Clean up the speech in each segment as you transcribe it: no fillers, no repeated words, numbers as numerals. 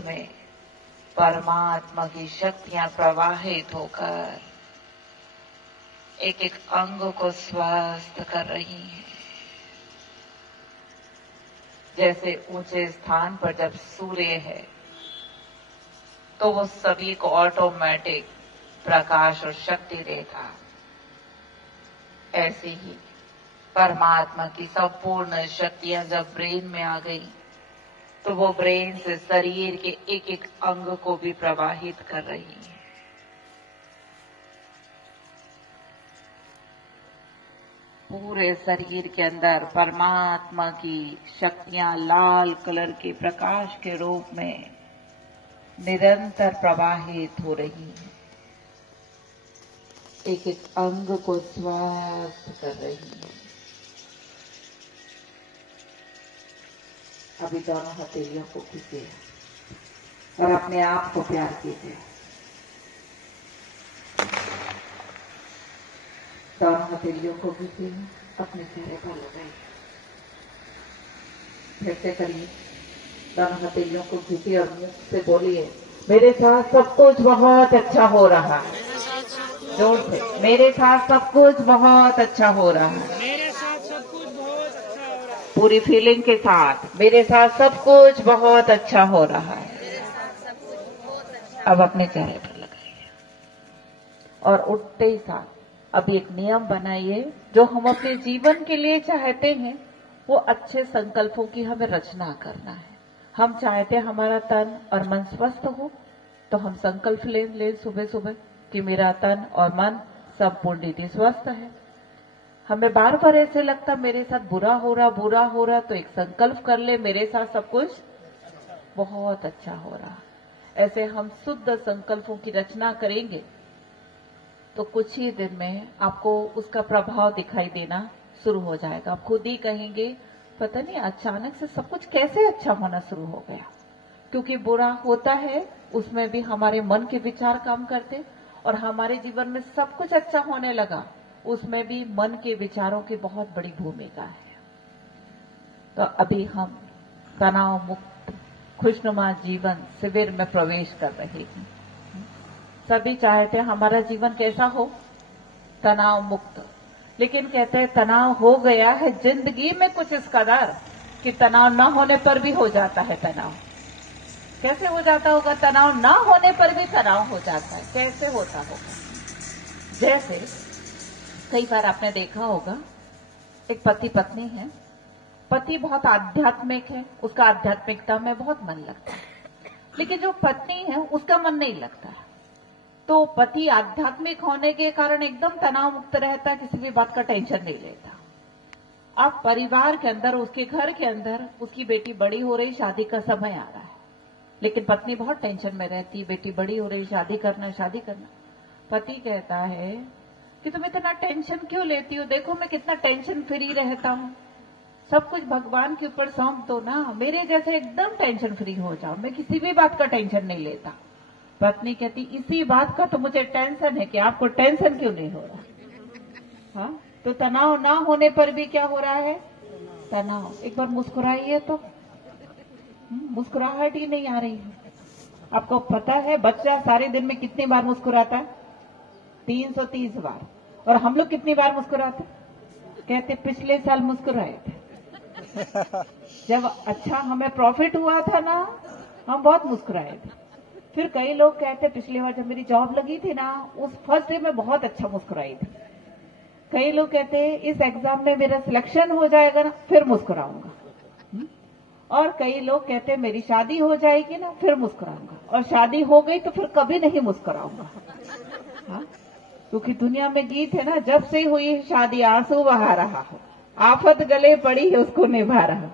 में परमात्मा की शक्तियां प्रवाहित होकर एक एक अंग को स्वस्थ कर रही हैं। जैसे ऊंचे स्थान पर जब सूर्य है तो वो सभी को ऑटोमेटिक प्रकाश और शक्ति देता, ऐसे ही परमात्मा की संपूर्ण शक्तियां जब ब्रेन में आ गई तो वो ब्रेन से शरीर के एक एक अंग को भी प्रवाहित कर रही है। पूरे शरीर के अंदर परमात्मा की शक्तियां लाल कलर के प्रकाश के रूप में निरंतर प्रवाहित हो रही हैं, एक एक अंग को स्वस्थ कर रही है। अभी दोनों हथेलियों को खींचिए और अपने आप को प्यार कीजिए। दोनों हथेलियों को खींचिए, अपने चेहरे पर लगाइए। फिर से करिए, दोनों हथेलियों को खींचिए और मुंह से बोलिए, मेरे साथ सब कुछ बहुत अच्छा हो रहा है। जोर से, मेरे साथ सब कुछ बहुत अच्छा हो रहा है। मेरे साथ सब कुछ बहुत अच्छा हो रहा है। पूरी फीलिंग के साथ, मेरे साथ सब कुछ बहुत अच्छा हो रहा है। अब अपने चेहरे पर लगाइए और उठते ही साथ अब एक नियम बनाइए, जो हम अपने जीवन के लिए चाहते हैं वो अच्छे संकल्पों की हमें रचना करना है। हम चाहते हैं हमारा तन और मन स्वस्थ हो, तो हम संकल्प ले सुबह सुबह कि मेरा तन और मन संपूर्ण रीति स्वस्थ है। हमें बार बार ऐसे लगता मेरे साथ बुरा हो रहा, तो एक संकल्प कर ले, मेरे साथ सब कुछ बहुत अच्छा हो रहा। ऐसे हम शुद्ध संकल्पों की रचना करेंगे तो कुछ ही दिन में आपको उसका प्रभाव दिखाई देना शुरू हो जाएगा। आप खुद ही कहेंगे, पता नहीं अचानक से सब कुछ कैसे अच्छा होना शुरू हो गया। क्योंकि बुरा होता है उसमें भी हमारे मन के विचार काम करते, और हमारे जीवन में सब कुछ अच्छा होने लगा उसमें भी मन के विचारों की बहुत बड़ी भूमिका है। तो अभी हम तनाव मुक्त खुशनुमा जीवन शिविर में प्रवेश कर रहे हैं। सभी चाहते हैं हमारा जीवन कैसा हो, तनाव मुक्त। लेकिन कहते हैं तनाव हो गया है जिंदगी में कुछ इस कदर कि तनाव न होने पर भी हो जाता है तनाव। कैसे हो जाता होगा? तनाव ना होने पर भी तनाव हो जाता है। कैसे होता होगा? जैसे कई बार आपने देखा होगा, एक पति पत्नी है, पति बहुत आध्यात्मिक है, उसका आध्यात्मिकता में बहुत मन लगता है, लेकिन जो पत्नी है उसका मन नहीं लगता। तो पति आध्यात्मिक होने के कारण एकदम तनाव मुक्त रहता है, किसी भी बात का टेंशन नहीं लेता। अब परिवार के अंदर, उसके घर के अंदर उसकी बेटी बड़ी हो रही, शादी का समय आ रहा है, लेकिन पत्नी बहुत टेंशन में रहती, बेटी बड़ी हो रही, शादी करना। पति कहता है कि तुम इतना टेंशन क्यों लेती हो, देखो मैं कितना टेंशन फ्री रहता हूं, सब कुछ भगवान के ऊपर सौंप दो ना, मेरे जैसे एकदम टेंशन फ्री हो जाओ, मैं किसी भी बात का टेंशन नहीं लेता। पत्नी कहती, इसी बात का तो मुझे टेंशन है कि आपको टेंशन क्यों नहीं हो रहा। हाँ, तो तनाव ना होने पर भी क्या हो रहा है? तनाव। एक बार मुस्कुराइए तो मुस्कुराहट ही नहीं आ रही है। आपको पता है बच्चा सारे दिन में कितनी बार मुस्कुराता है? 330 बार। और हम लोग कितनी बार मुस्कुराते? कहते पिछले साल मुस्कुराए थे, जब अच्छा हमें प्रॉफिट हुआ था ना, हम बहुत मुस्कुराए थे। फिर कई लोग कहते पिछली बार जब मेरी जॉब लगी थी ना, उस फर्स्ट डे में बहुत अच्छा मुस्कुराई थी। कई लोग कहते इस एग्जाम में मेरा सिलेक्शन हो जाएगा ना, फिर मुस्कुराऊंगा। और कई लोग कहते मेरी शादी हो जाएगी ना, फिर मुस्कुराऊंगा, और शादी हो गई तो फिर कभी नहीं मुस्कुराऊंगा। हाँ, क्योंकि दुनिया में गीत है ना, जब से हुई शादी आंसू बहा रहा हो, आफत गले पड़ी है उसको निभा रहा।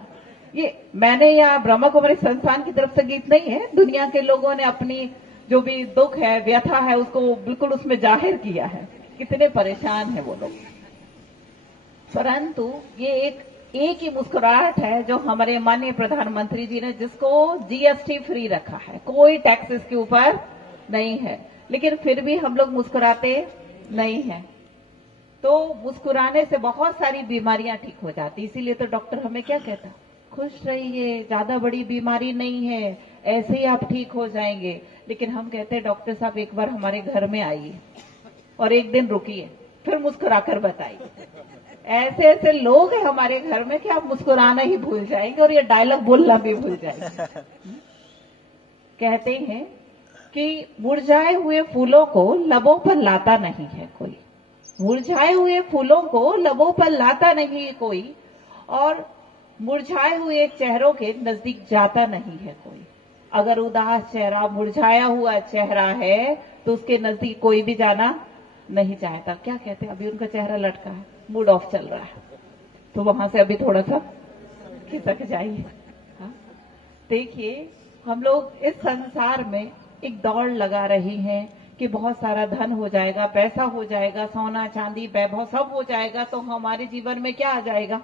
ये मैंने या ब्रह्मा कुमारी संस्थान की तरफ से गीत नहीं है, दुनिया के लोगों ने अपनी जो भी दुख है, व्यथा है, उसको बिल्कुल उसमें जाहिर किया है, कितने परेशान है वो लोग। परंतु ये एक ही मुस्कुराहट है जो हमारे माननीय प्रधानमंत्री जी ने, जिसको जीएसटी फ्री रखा है, कोई टैक्स इसके ऊपर नहीं है, लेकिन फिर भी हम लोग मुस्कुराते नहीं हैं। तो मुस्कुराने से बहुत सारी बीमारियां ठीक हो जाती, इसीलिए तो डॉक्टर हमें क्या कहता, खुश रहिए, ज्यादा बड़ी बीमारी नहीं है, ऐसे ही आप ठीक हो जाएंगे। लेकिन हम कहते हैं डॉक्टर साहब एक बार हमारे घर में आइए और एक दिन रुकिए, फिर मुस्कुराकर बताइए। ऐसे ऐसे लोग हैं हमारे घर में कि आप मुस्कुराना ही भूल जाएंगे और ये डायलॉग बोलना भी भूल जाएंगे। कहते हैं कि मुरझाए हुए फूलों को लबों पर लाता नहीं है कोई, मुरझाए हुए फूलों को लबों पर लाता नहीं है कोई, और मुरझाए हुए चेहरों के नजदीक जाता नहीं है कोई। अगर उदास चेहरा, मुरझाया हुआ चेहरा है तो उसके नजदीक कोई भी जाना नहीं चाहता। क्या कहते हैं, अभी उनका चेहरा लटका है, मूड ऑफ चल रहा है, तो वहां से अभी थोड़ा सा खिसक जाइए। देखिए, हम लोग इस संसार में एक दौड़ लगा रही हैं कि बहुत सारा धन हो जाएगा, पैसा हो जाएगा, सोना चांदी वैभव सब हो जाएगा तो हमारे जीवन में क्या आ जाएगा,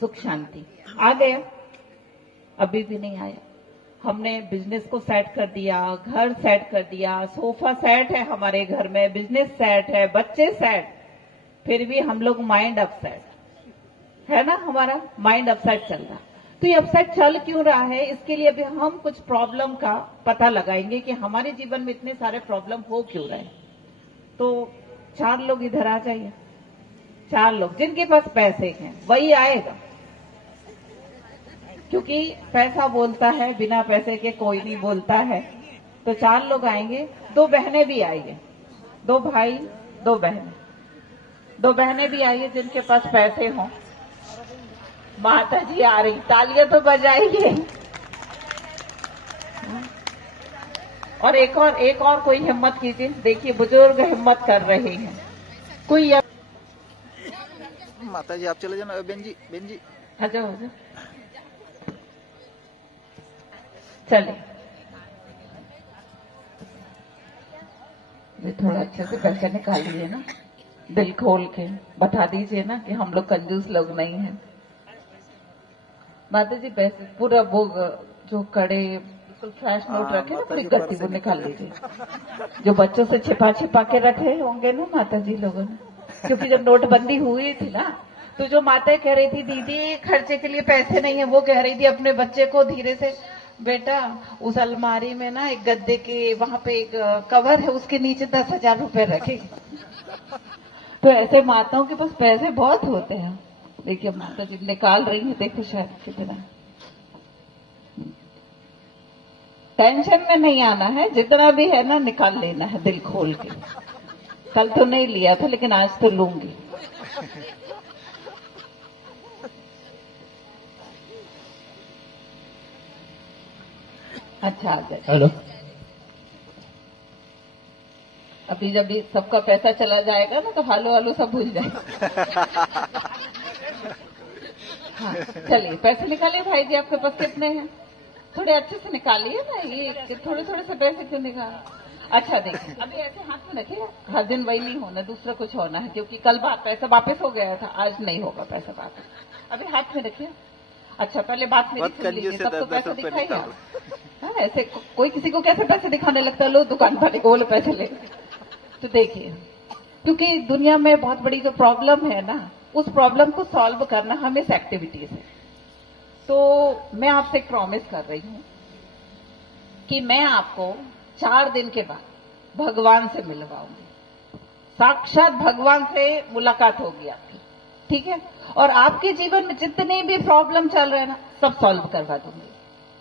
सुख शांति। आ गया? अभी भी नहीं आया। हमने बिजनेस को सेट कर दिया, घर सेट कर दिया, सोफा सेट है हमारे घर में, बिजनेस सेट है, बच्चे सेट, फिर भी हम लोग माइंड अपसेट है ना, हमारा माइंड अपसेट चल रहा। तो ये अपसेट चल क्यों रहा है, इसके लिए अभी हम कुछ प्रॉब्लम का पता लगाएंगे कि हमारे जीवन में इतने सारे प्रॉब्लम हो क्यों रहे। तो 4 लोग इधर आ जाइए, 4 लोग जिनके पास पैसे हैं वही आएगा, क्योंकि पैसा बोलता है, बिना पैसे के कोई नहीं बोलता है। तो 4 लोग आएंगे, 2 बहनें भी आइए, 2 भाई 2 बहनें, 2 बहनें भी आइए जिनके पास पैसे हों। माता जी आ रही, तालियां तो बजाइए। और एक और कोई हिम्मत कीजिए, देखिए बुजुर्ग हिम्मत कर रहे हैं। कोई माता जी आप चले जाना, बेन जी आ जाओ। चले, ये थोड़ा अच्छे से पैसे निकालिए ना, दिल खोल के बता दीजिए ना कि हम लोग कंजूस लोग नहीं हैं। माता जी पैसे पूरा वो जो कड़े बिल्कुल फ्लैश नोट रखे ना, पूरी गद्दी वो निकाल लीजिए, जो बच्चों से छिपा छिपा के रखे होंगे ना माता जी लोगों ने। क्योंकि जब नोटबंदी हुई थी ना, तो जो माताएं कह रही थी दीदी खर्चे के लिए पैसे नहीं है, वो कह रही थी अपने बच्चे को धीरे से, बेटा उस अलमारी में ना एक गद्दे के वहां पे एक कवर है, उसके नीचे 10,000 रुपए रखे। तो ऐसे माताओं के पास पैसे बहुत होते हैं। देखिए माता जी निकाल रही है, देखो शायद कितना। टेंशन में नहीं आना है, जितना भी है ना निकाल लेना है दिल खोल के। कल तो नहीं लिया था लेकिन आज तो लूंगी। अच्छा आ जाए। हेलो, अभी जब भी सबका पैसा चला जाएगा ना तो हालो हालो सब भूल जाएगा। हाँ चलिए, पैसे निकालिए भाई जी, आपके पास कितने हैं? थोड़े अच्छे से निकालिए ना, ये थोड़े थोड़े से पैसे क्यों निकाल। अच्छा देखिए, अभी ऐसे हाथ में रखिए, हर दिन वही नहीं होना, दूसरा कुछ होना है, क्योंकि कल पैसा वापस हो गया था, आज नहीं होगा पैसा वापस। अभी हाथ में रखिए। अच्छा पहले बात मेरी सुन लीजिए, सबको पैसा दिखाइए आप। हाँ, ऐसे कोई किसी को कैसे पैसे दिखाने लगता है, लो दुकान वाले को बोलो पैसे ले। तो देखिए, क्योंकि दुनिया में बहुत बड़ी जो प्रॉब्लम है ना, उस प्रॉब्लम को सॉल्व करना हमें इस एक्टिविटीज है। तो मैं आपसे एक प्रॉमिस कर रही हूं कि मैं आपको 4 दिन के बाद भगवान से मिलवाऊंगी, साक्षात भगवान से मुलाकात होगी आपकी, ठीक है? और आपके जीवन में जितने भी प्रॉब्लम चल रहे हैं ना, सब सॉल्व करवा दूंगी।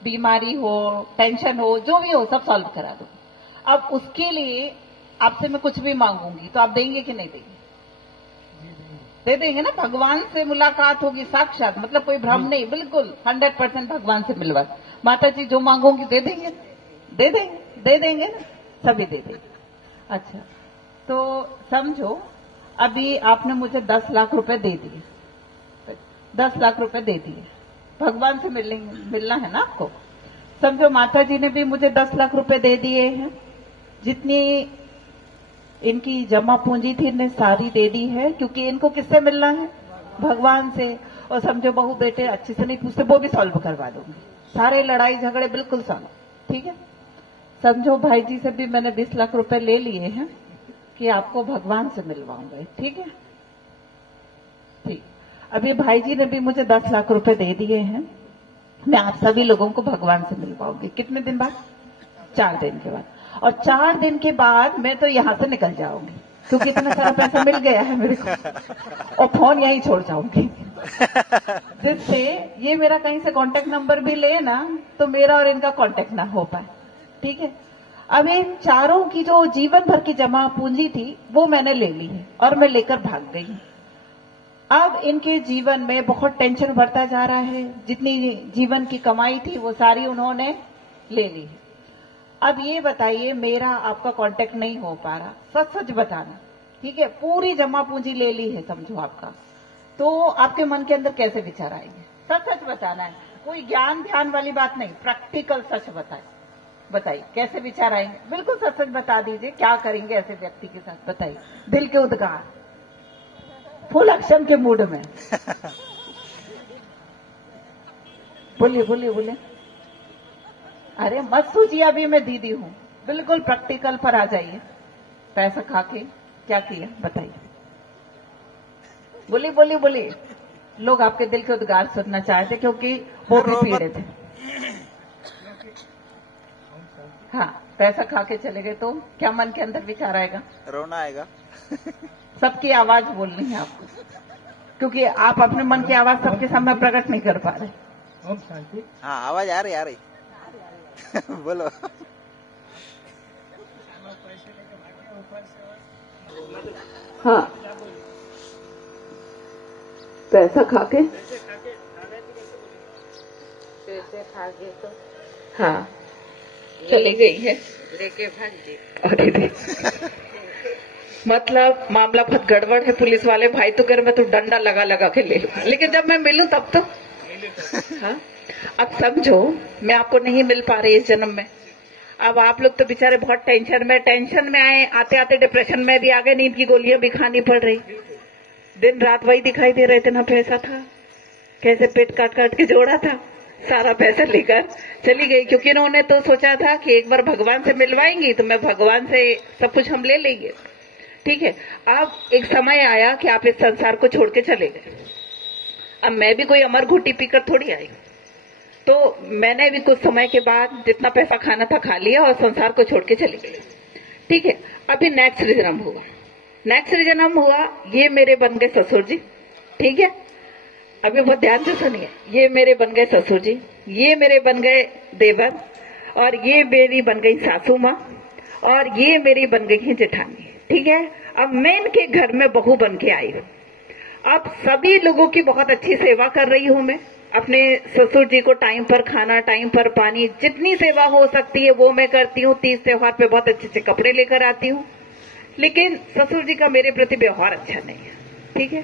बीमारी हो, टेंशन हो, जो भी हो, सब सॉल्व करा दूंगी। अब उसके लिए आपसे मैं कुछ भी मांगूंगी तो आप देंगे कि नहीं देंगे? दे देंगे ना? भगवान से मुलाकात होगी साक्षात, मतलब कोई भ्रम नहीं, बिल्कुल 100% भगवान से मिलवा। माता जी जो मांगोगी दे देंगे, दे देंगे, दे देंगे ना, सभी दे देंगे। अच्छा, तो समझो अभी आपने मुझे 10 लाख रुपए दे दिए, 10 लाख रुपए दे दिए, भगवान से मिलना है ना आपको। समझो माता जी ने भी मुझे 10 लाख रुपए दे दिए हैं, जितनी इनकी जमा पूंजी थी इन्हें सारी दे दी है, क्योंकि इनको किससे मिलना है? भगवान से। और समझो बहू बेटे अच्छे से नहीं पूछते, वो भी सॉल्व करवा दूंगी, सारे लड़ाई झगड़े बिल्कुल सॉल्व, ठीक है? समझो भाई जी से भी मैंने 20 लाख रुपए ले लिए हैं कि आपको भगवान से मिलवाऊंगा, ठीक है? ठीक। अभी भाई जी ने भी मुझे 10 लाख रुपए दे दिए हैं मैं आप सभी लोगों को भगवान से मिल पाऊंगी। कितने दिन बाद? 4 दिन के बाद। और 4 दिन के बाद मैं तो यहाँ से निकल जाऊंगी, क्योंकि इतना सारा पैसा मिल गया है मेरे को, और फोन यहीं छोड़ जाऊंगी। जिससे ये मेरा कहीं से कांटेक्ट नंबर भी ले ना, तो मेरा और इनका कांटेक्ट ना हो पाए। ठीक है। अब इन चारों की जो जीवन भर की जमा पूंजी थी वो मैंने ले ली है और मैं लेकर भाग गई हूं। अब इनके जीवन में बहुत टेंशन बढ़ता जा रहा है। जितनी जीवन की कमाई थी वो सारी उन्होंने ले ली है। अब ये बताइए, मेरा आपका कांटेक्ट नहीं हो पा रहा, सच सच बताना। ठीक है। पूरी जमा पूंजी ले ली है समझो आपका, तो आपके मन के अंदर कैसे विचार आएंगे? सच सच बताना है, कोई ज्ञान ध्यान वाली बात नहीं, प्रैक्टिकल सच बताइए कैसे विचार आएंगे? बिल्कुल सच सच बता दीजिए, क्या करेंगे ऐसे व्यक्ति के साथ? बताइए। दिल के उद्गार, फुल एक्शन के मूड में। बोलिए बोलिए बोलिए। अरे मत सोचिए, अभी मैं दीदी हूं, बिल्कुल प्रैक्टिकल पर आ जाइए। पैसा खा के क्या किया बताइए? बोलिए बोलिए बोलिए। लोग आपके दिल के उद्गार सुनना चाहते, क्योंकि वो भी पीड़ित थे। हाँ, पैसा खा के चले गए तो क्या मन के अंदर विचार आएगा? रोना आएगा। सबकी आवाज बोलनी है आपको, क्योंकि आप अपने मन की आवाज सबके सामने प्रकट नहीं कर पा रहे। ओम शांति। हाँ, आवाज आ रही बोलो। हाँ, पैसा खा के तो हाँ चली गई है, लेके भाग गई। अरे मतलब मामला बहुत गड़बड़ है। पुलिस वाले भाई तो कर मैं तो डंडा लगा लगा के ले लूंगा, लेकिन जब मैं मिलूं तब तो हाँ। अब समझो मैं आपको नहीं मिल पा रही इस जन्म में। अब आप लोग तो बेचारे बहुत टेंशन में आए, आते आते डिप्रेशन में भी आ गए, नींद की गोलियां भी खानी पड़ रही। दिन रात वही दिखाई दे रहे थे, ना पैसा था, कैसे पेट काट काट के जोड़ा था, सारा पैसा लेकर चली गई। क्योंकि इन्होंने तो सोचा था कि एक बार भगवान से मिलवाएंगी तो मैं भगवान से सब कुछ हम ले लेंगे। ठीक है। अब एक समय आया कि आप इस संसार को छोड़ के चले गए। अब मैं भी कोई अमर घुट्टी पीकर थोड़ी आई, तो मैंने भी कुछ समय के बाद जितना पैसा खाना था खा लिया और संसार को छोड़ के चली गई। ठीक है। अभी नेक्स्ट जन्म हुआ, ये मेरे बन गए ससुर जी। ठीक है। अभी बहुत ध्यान से सुनिए, ये मेरे बन गए ससुर जी, ये मेरे बन गए देवर, और ये मेरी बन गई सासू माँ, और ये मेरी बन गई है जेठानी। ठीक है। अब मैं इनके घर में बहू बन के आई हूँ। अब सभी लोगों की बहुत अच्छी सेवा कर रही हूँ मैं। अपने ससुर जी को टाइम पर खाना, टाइम पर पानी, जितनी सेवा हो सकती है वो मैं करती हूँ। तीज त्योहार पे बहुत अच्छे अच्छे कपड़े लेकर आती हूँ। लेकिन ससुर जी का मेरे प्रति व्यवहार अच्छा नहीं है। ठीक है।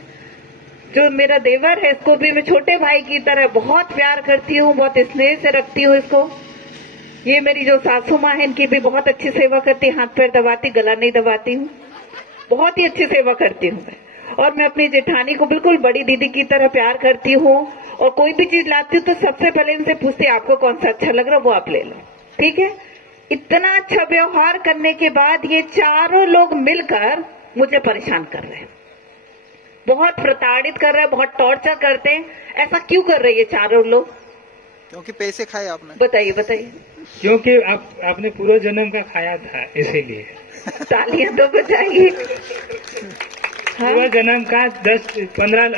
जो मेरा देवर है इसको भी मैं छोटे भाई की तरह बहुत प्यार करती हूँ, बहुत स्नेह से रखती हूँ इसको। ये मेरी जो सासू माँ है इनकी भी बहुत अच्छी सेवा करती, हाथ पैर दबाती, गला नहीं दबाती हूँ, बहुत ही अच्छी सेवा करती हूँ मैं। और मैं अपनी जेठानी को बिल्कुल बड़ी दीदी की तरह प्यार करती हूँ। और कोई भी चीज लाती हूँ तो सबसे पहले इनसे पूछती आपको कौन सा अच्छा लग रहा है वो आप ले लो। ठीक है। इतना अच्छा व्यवहार करने के बाद ये चारों लोग मिलकर मुझे परेशान कर रहे हैं, बहुत प्रताड़ित कर रहे हैं, बहुत टॉर्चर करते हैं। ऐसा क्यों कर रहे हैं चारों लोग? क्योंकि पैसे खाए आपने। बताइए बताइए। क्योंकि आपने पूरा जन्म का खाया था, इसीलिए। तालियां तो बजाइए। पूरा जन्म का 10, 15,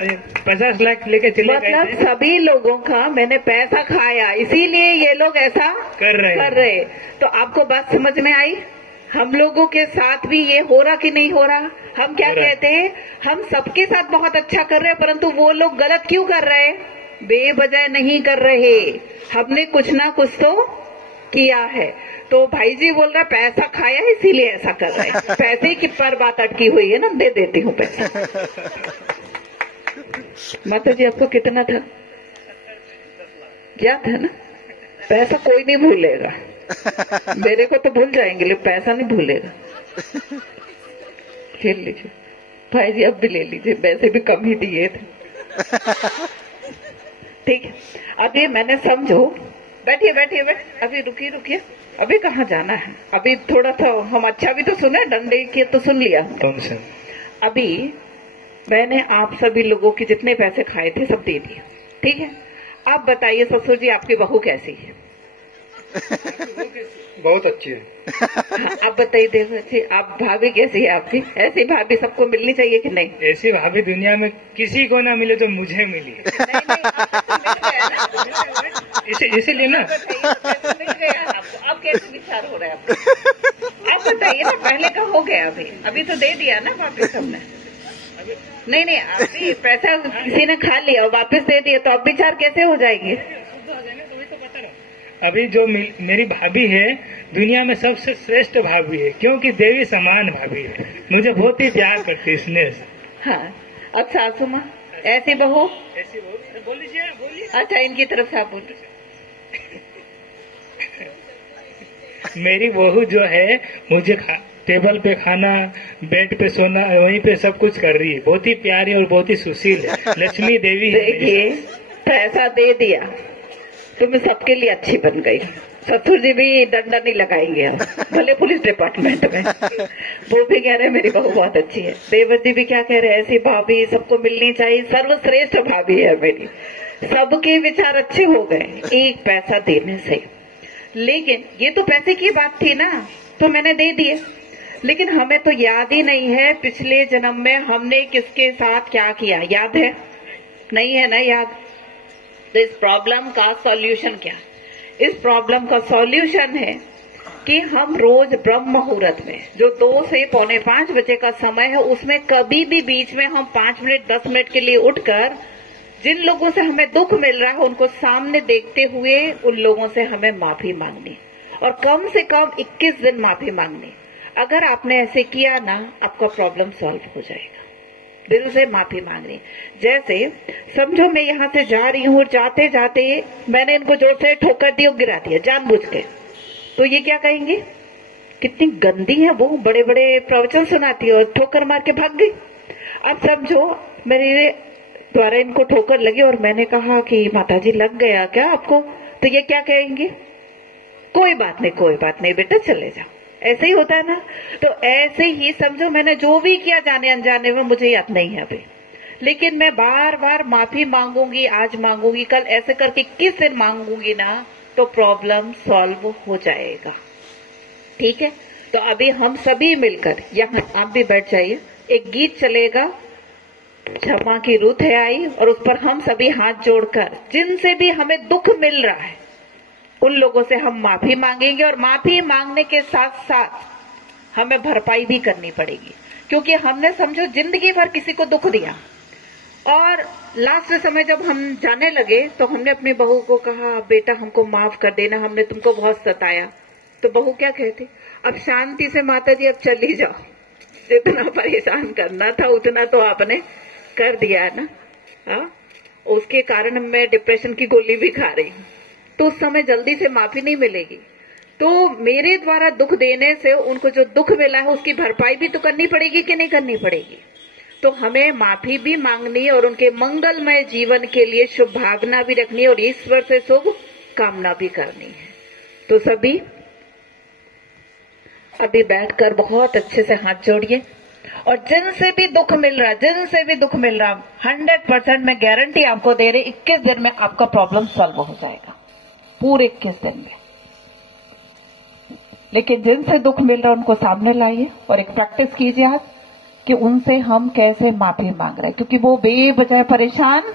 50 लाख लेके चले गए थे। मतलब सभी लोगों का मैंने पैसा खाया, इसीलिए ये लोग ऐसा कर रहे। तो आपको बात समझ में आई? हम लोगों के साथ भी ये हो रहा कि नहीं हो रहा? हम क्या कहते हैं, हम सबके साथ बहुत अच्छा कर रहे हैं, परंतु वो लोग गलत क्यों कर रहे हैं? बेवजह नहीं कर रहे, हमने कुछ ना कुछ तो किया है। तो भाई जी बोल रहा पैसा खाया इसीलिए ऐसा कर रहे हैं। पैसे की पर बात अटकी हुई है ना, दे देती हूँ पैसा। माता जी आपको कितना था? क्या था ना? पैसा कोई नहीं भूलेगा, मेरे को तो भूल जाएंगे लेकिन पैसा नहीं भूलेगा। खेल लीजिए भाई जी, अब भी ले लीजिए, वैसे भी कम ही दिए थे। ठीक है। अब ये मैंने समझो, बैठिए बैठिए अभी रुकिए, अभी कहाँ जाना है? अभी थोड़ा सा हम अच्छा भी तो सुने, डंडे की तो सुन लिया। अभी मैंने आप सभी लोगों के जितने पैसे खाए थे सब दे दिए। ठीक है। आप बताइए ससुर जी, आपकी बहू कैसी है? बहुत अच्छी है। आप बताइए देवर जी, आप भाभी कैसी है आपकी? ऐसी भाभी सबको मिलनी चाहिए कि नहीं? ऐसी भाभी दुनिया में किसी को ना मिले तो मुझे मिली है। नहीं, आपको मिल गया ना? इसीलिए ना। मिल गया आपको। अब कैसे विचार हो रहा है आपको? आप बताइए ना, पहले का हो गया, अभी तो दे दिया ना वापिस हमने। नहीं, अभी पैसा किसी ने खा लिया और वापस दे दिया, तो अब विचार कैसे हो जाएंगे? अभी जो मेरी भाभी है दुनिया में सबसे श्रेष्ठ भाभी है, क्योंकि देवी समान भाभी है। मुझे बहुत ही प्यार करती है, स्नेह से। हाँ, अब सासू माँ ऐसी बहू? ऐसी बहू बोल लीजिए, बोलिए। अच्छा, इनकी तरफ से आप बोल। मेरी बहू जो है मुझे टेबल पे खाना, बेड पे सोना, वहीं पे सब कुछ कर रही है। बहुत ही प्यारी और बहुत ही सुशील है, लक्ष्मी देवी है। देखिए, पैसा दे दिया तो मैं सबके लिए अच्छी बन गई। ससुर जी भी डंडा नहीं लगाएंगे अब, भले पुलिस डिपार्टमेंट में। वो भी कह रहे हैं मेरी बहू बहुत अच्छी है। देवर जी भी क्या कह रहे हैं, ऐसी भाभी सबको मिलनी चाहिए, सर्वश्रेष्ठ भाभी है मेरी। सबके विचार अच्छे हो गए एक पैसा देने से। लेकिन ये तो पैसे की बात थी ना, तो मैंने दे दिए, लेकिन हमें तो याद ही नहीं है पिछले जन्म में हमने किसके साथ क्या किया। याद है? नहीं है ना याद? तो इस प्रॉब्लम का सॉल्यूशन क्या? इस प्रॉब्लम का सॉल्यूशन है कि हम रोज ब्रह्म मुहूर्त में, जो 2 से 4:45 बजे का समय है, उसमें कभी भी बीच में हम 5 मिनट 10 मिनट के लिए उठकर जिन लोगों से हमें दुख मिल रहा है उनको सामने देखते हुए उन लोगों से हमें माफी मांगनी, और कम से कम 21 दिन माफी मांगनी। अगर आपने ऐसे किया ना, आपका प्रॉब्लम सॉल्व हो जाएगा। दिल से माफी मांगनी। जैसे समझो मैं यहाँ से जा रही हूँ, जाते जाते मैंने इनको जोर से ठोकर दी और गिरा दिया जानबूझ के, तो ये क्या कहेंगे, कितनी गंदी है वो, बड़े बड़े प्रवचन सुनाती है और ठोकर मार के भाग गई। अब समझो मेरे द्वारा इनको ठोकर लगी और मैंने कहा कि माताजी लग गया क्या आपको, तो ये क्या कहेंगे, कोई बात नहीं बेटा, चले जाओ। ऐसे ही होता है ना। तो ऐसे ही समझो मैंने जो भी किया जाने अनजाने में, मुझे याद नहीं है अभी, लेकिन मैं बार बार माफी मांगूंगी, आज मांगूंगी, कल, ऐसे करके 21 दिन मांगूंगी ना, तो प्रॉब्लम सॉल्व हो जाएगा। ठीक है? तो अभी हम सभी मिलकर, यहाँ आप भी बैठ जाइए, एक गीत चलेगा, क्षमा की रुत है आई, और उस पर हम सभी हाथ जोड़कर जिनसे भी हमें दुख मिल रहा है उन लोगों से हम माफी मांगेंगे, और माफी मांगने के साथ साथ हमें भरपाई भी करनी पड़ेगी, क्योंकि हमने समझो जिंदगी भर किसी को दुख दिया, और लास्ट समय जब हम जाने लगे तो हमने अपनी बहू को कहा, बेटा हमको माफ कर देना, हमने तुमको बहुत सताया। तो बहू क्या कहती, अब शांति से माताजी अब चली जाओ, जितना परेशान करना था उतना तो आपने कर दिया ना। हाँ, उसके कारण मैं डिप्रेशन की गोली भी खा रही हूँ, तो उस समय जल्दी से माफी नहीं मिलेगी। तो मेरे द्वारा दुख देने से उनको जो दुख मिला है उसकी भरपाई भी तो करनी पड़ेगी कि नहीं करनी पड़ेगी। तो हमें माफी भी मांगनी है और उनके मंगलमय जीवन के लिए शुभ भावना भी रखनी है और ईश्वर से शुभ कामना भी करनी है। तो सभी अभी बैठकर बहुत अच्छे से हाथ जोड़िए, और जिनसे भी दुख मिल रहा, 100% मैं गारंटी आपको दे रही, 21 दिन में आपका प्रॉब्लम सॉल्व हो जाएगा, पूरे 21 दिन में। लेकिन जिनसे दुख मिल रहा है उनको सामने लाइए और एक प्रैक्टिस कीजिए आप कि उनसे हम कैसे माफी मांग रहे हैं, क्योंकि वो बेवजह परेशान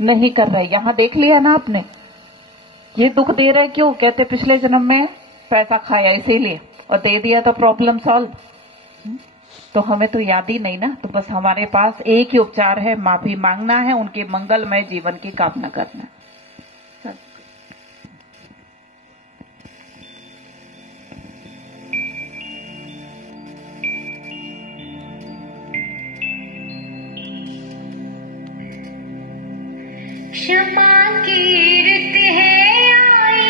नहीं कर रहे। यहां देख लिया ना आपने, ये दुख दे रहे क्यों, कहते पिछले जन्म में पैसा खाया इसीलिए, और दे दिया तो प्रॉब्लम सॉल्व। तो हमें तो याद ही नहीं ना, तो बस हमारे पास एक ही उपचार है, माफी मांगना है, उनके मंगलमय जीवन की कामना करना है। क्षमा की ऋत है आई,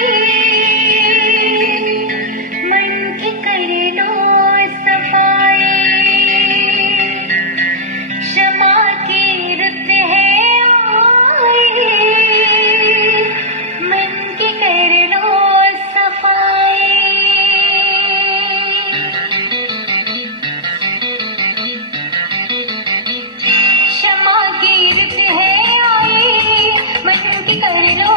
मन की कर दो सफाई। क्षमा की ऋत है आई, मन की कर दो सफाई। क्षमा की ऋत है आई, मन की कर लो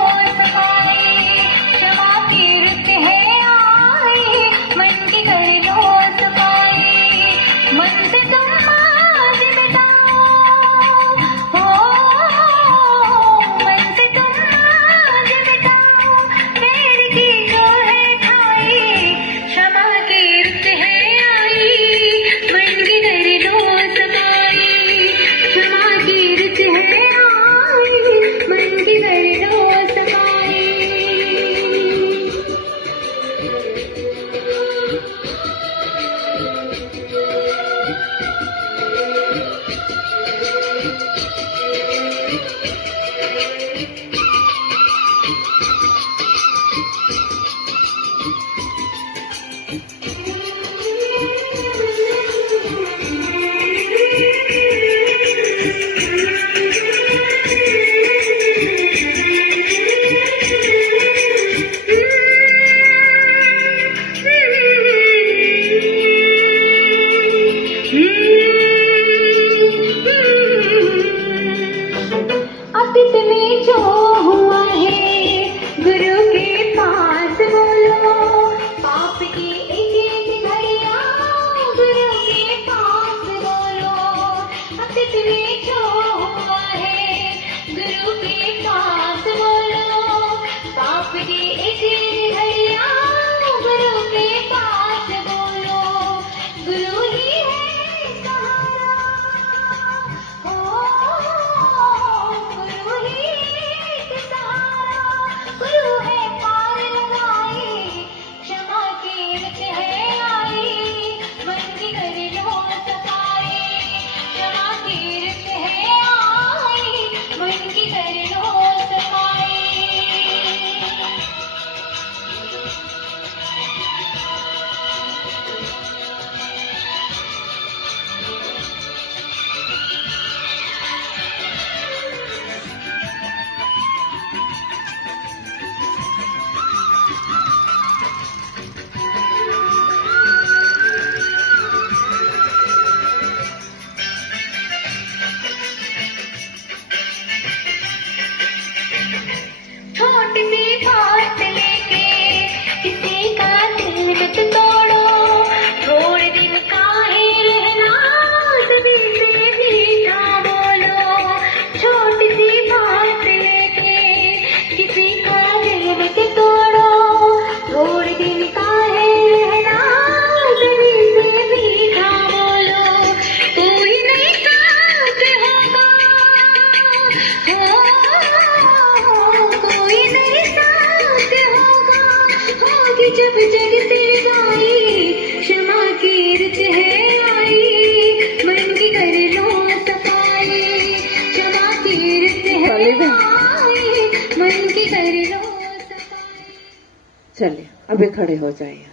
चलिए अभी खड़े हो जाइए।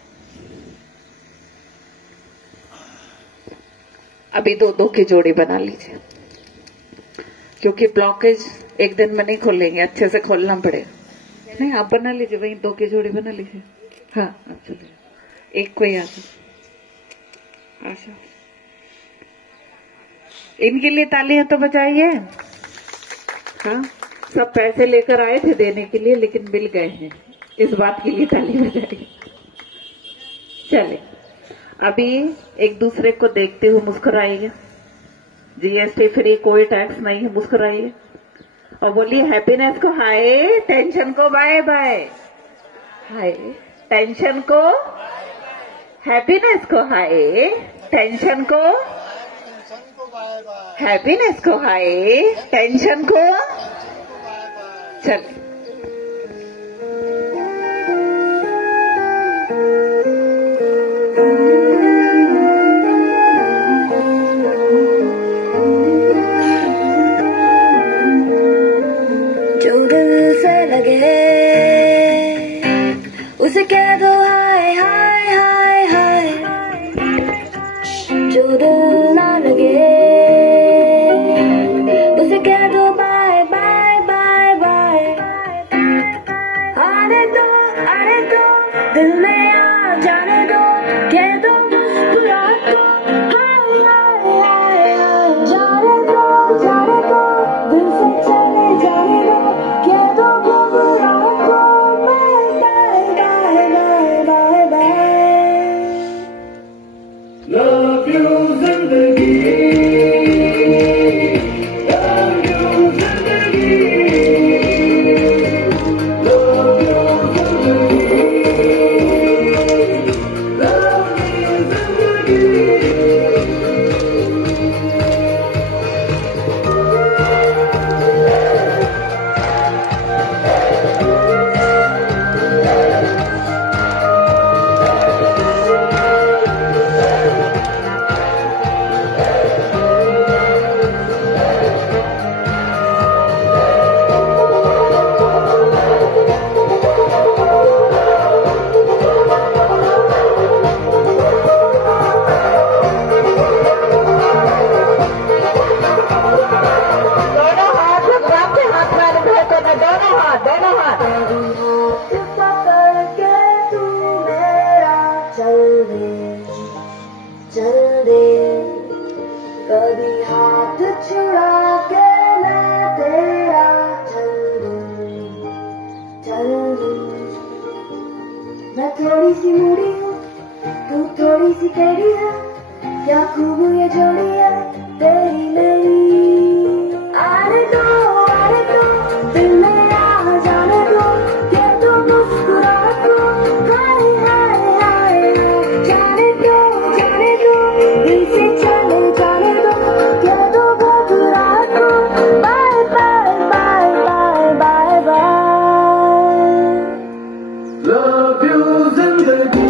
अभी दो दो की जोड़ी बना लीजिए, क्योंकि ब्लॉकेज एक दिन में नहीं खोलेंगे, अच्छे से खोलना पड़ेगा। नहीं आप बना लीजिए, वही दो की जोड़ी बना लीजिए। हाँ आप चलिए, एक कोई आशा इनके लिए तालियां तो बजाइए। हाँ सब पैसे लेकर आए थे देने के लिए, लेकिन मिल गए हैं, इस बात के लिए ताली बजाइए। चले अभी एक दूसरे को देखते हुए मुस्कुराइए। जीएसटी फ्री, कोई टैक्स नहीं है, मुस्कुराइए और बोलिए हैप्पीनेस को हाय, टेंशन को बाय बाय। हाय टेंशन को, हैप्पीनेस को हाय, टेंशन को, हैप्पीनेस को हाय, टेंशन को। चलिए जो दिल से लगे उसे कह दो हाय हाय हाय हाय, जो दिल ना लगे उसे कह दो बाय बाय बाय बाय। सी मूड़ी हूँ, तू थोड़ी सी टेढ़ी है, क्या खूब ये जोड़ी है तेरी मेरी। आने दो दिल में आ जाने दो, ये तो मुस्कुराहट दो, हाय हाय हाय जाने दो दिल से चले जाने दो, कह दो घबराहट दो, bye bye bye bye bye bye. Love you जिंदगी,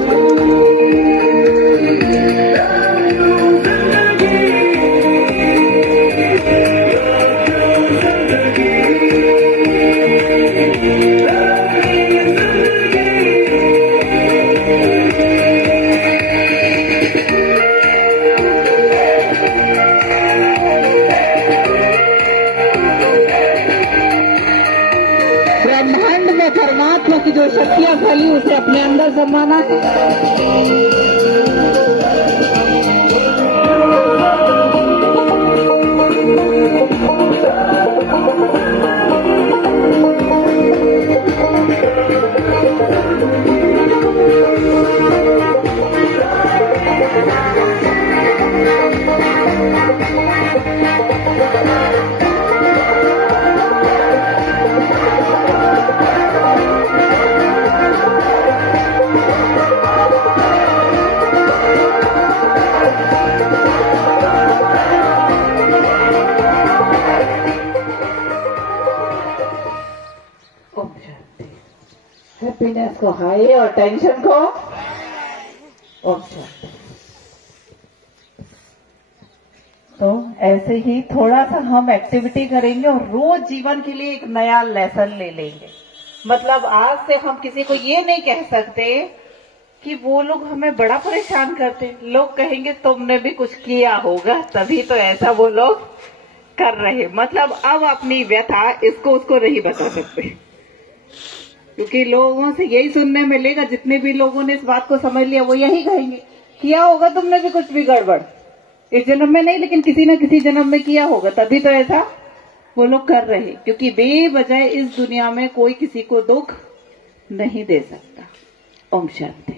ब्रह्मांड में परमात्मा की जो शक्तियां फैली उसे अपने अंदर समाना है। हैप्पीनेस को हाई और टेंशन को ओम शांति। तो ऐसे ही थोड़ा सा हम एक्टिविटी करेंगे और रोज जीवन के लिए एक नया लेसन ले लेंगे। मतलब आज से हम किसी को ये नहीं कह सकते कि वो लोग हमें बड़ा परेशान करते, लोग कहेंगे तुमने भी कुछ किया होगा तभी तो ऐसा वो लोग कर रहे। मतलब अब अपनी व्यथा इसको उसको नहीं बता सकते, क्योंकि लोगों से यही सुनने मिलेगा। जितने भी लोगों ने इस बात को समझ लिया वो यही कहेंगे किया होगा तुमने भी कुछ भी गड़बड़, इस जन्म में नहीं लेकिन किसी न किसी जन्म में किया होगा तभी तो ऐसा वो लोग कर रहे। क्योंकि बेवजह इस दुनिया में कोई किसी को दुख नहीं दे सकता। ओम शांति।